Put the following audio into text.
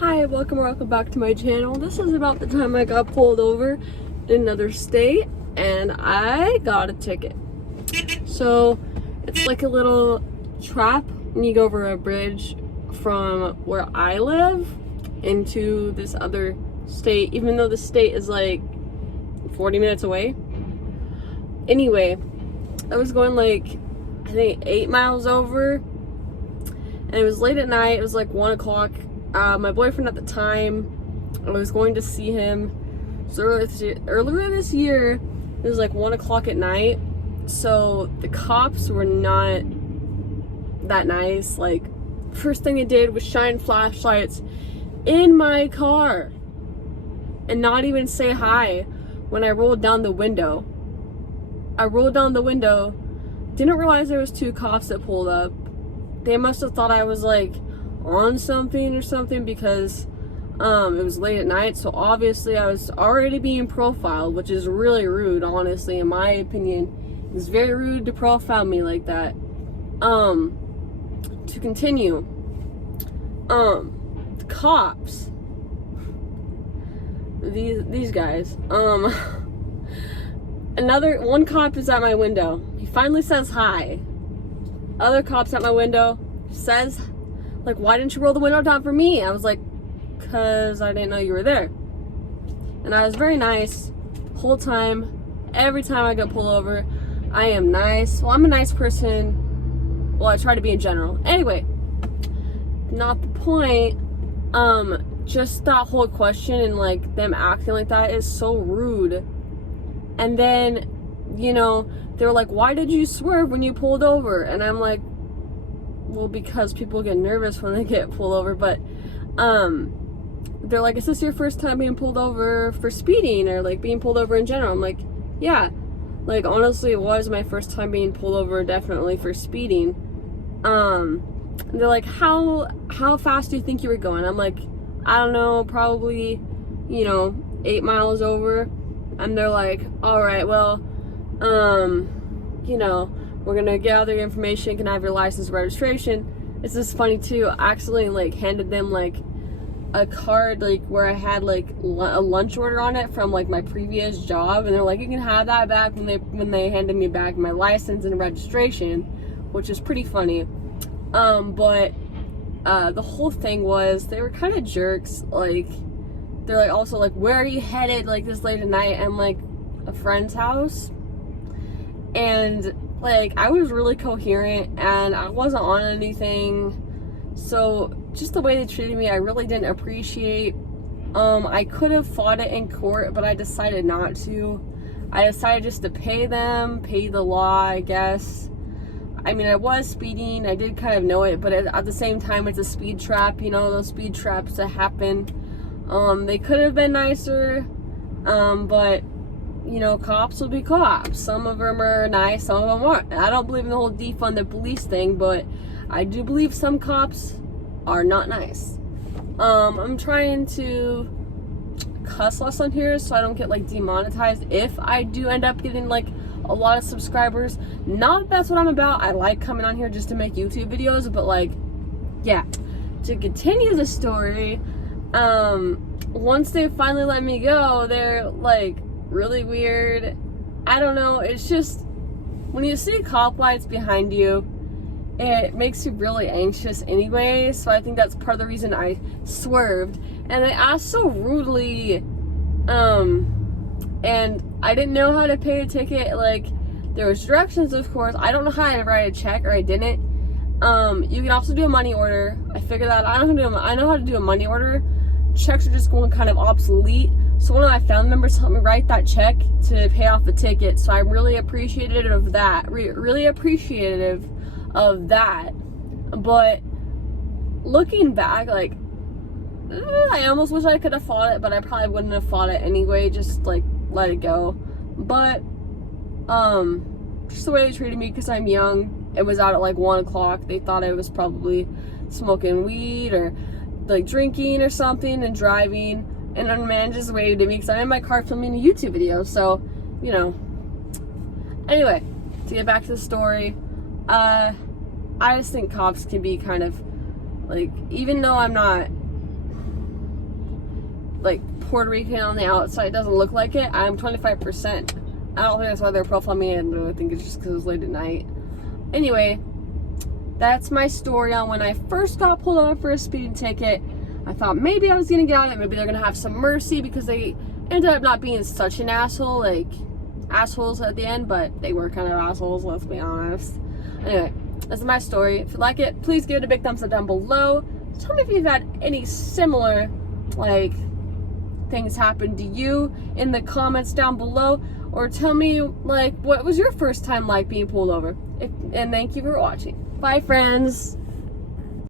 Hi, welcome back to my channel. This is about the time I got pulled over in another state and I got a ticket. So it's like a little trap and you go over a bridge from where I live into this other state, even though the state is like 40 minutes away. Anyway, I was going like, I think 8 miles over, and it was late at night. It was like 1 o'clock. My boyfriend at the time, I was going to see him. So earlier this year, it was like 1 o'clock at night. So the cops were not that nice. Like, first thing they did was shine flashlights in my car and not even say hi when I rolled down the window. I rolled down the window, didn't realize there was 2 cops that pulled up. They must have thought I was like on something or something because it was late at night, so obviously I was already being profiled, which is really rude, honestly, in my opinion. It's very rude to profile me like that. To continue, the cops, these guys, one cop is at my window. He finally says hi. Other cops at my window says, like, why didn't you roll the window down for me? I was like, because I didn't know you were there. And I was very nice the whole time. Every time I got pulled over, I am nice. Well, I'm a nice person. Well, I try to be in general. Anyway, not the point. Just that whole question and like them acting like that is so rude. And then, you know, they were like, why did you swerve when you pulled over? And I'm like, well, because people get nervous when they get pulled over. But they're like, is this your first time being pulled over for speeding or like being pulled over in general? I'm like, yeah. Like, honestly, it was my first time being pulled over, definitely for speeding. And they're like, how fast do you think you were going? I'm like, I don't know, probably, 8 miles over. And they're like, all right, well, we're gonna gather your information, can I have your license and registration. It's just funny too, I actually like handed them like a card like where I had like a lunch order on it from like my previous job, and they're like, you can have that back when they handed me back my license and registration, which is pretty funny. But the whole thing was they were kind of jerks. Like, they're like, also like, where are you headed like this late at night? I'm like, a friend's house. And like, I was really coherent and I wasn't on anything, so just the way they treated me, I really didn't appreciate. I could have fought it in court, but I decided not to. I decided just to pay the law, I guess. I mean, I was speeding, I did kind of know it, but at the same time, it's a speed trap, those speed traps that happen. They could have been nicer, but cops will be cops. Some of them are nice, some of them aren't. I don't believe in the whole defund the police thing, but I do believe some cops are not nice. I'm trying to cuss less on here so I don't get like demonetized if I do end up getting like a lot of subscribers. Not that that's what I'm about. I like coming on here just to make YouTube videos, but like, yeah. To continue the story, once they finally let me go, they're like really weird. I don't know, it's just when you see cop lights behind you, it makes you really anxious anyway, so I think that's part of the reason I swerved. And they asked so rudely, and I didn't know how to pay a ticket. Like, there was directions, of course. I don't know how to write a check, or I didn't. You can also do a money order. I figured that I know how to do a money order. Checks are just going kind of obsolete. So one of my family members helped me write that check to pay off the ticket. So I'm really appreciative of that. Really appreciative of that. But looking back, like, I almost wish I could have fought it, but I probably wouldn't have fought it anyway. Just like let it go. But just the way they treated me because I'm young. It was out at like 1 o'clock. They thought I was probably smoking weed or like drinking or something and driving. And then man just waved at me because I'm in my car filming a YouTube video. So, Anyway, to get back to the story, I just think cops can be kind of like, even though I'm not like Puerto Rican on the outside. It doesn't look like it. I'm 25%. I don't think that's why they're profiling me, and I think it's just because it was late at night. Anyway, that's my story on when I first got pulled over for a speeding ticket. I thought maybe I was gonna get out of it, maybe they're gonna have some mercy, because they ended up not being such an asshole, like assholes at the end, but they were kind of assholes, let's be honest. Anyway, this is my story. If you like it, please give it a big thumbs up down below. Tell me if you've had any similar, like, things happen to you in the comments down below, or tell me, like, what was your first time like being pulled over. And thank you for watching. Bye, friends.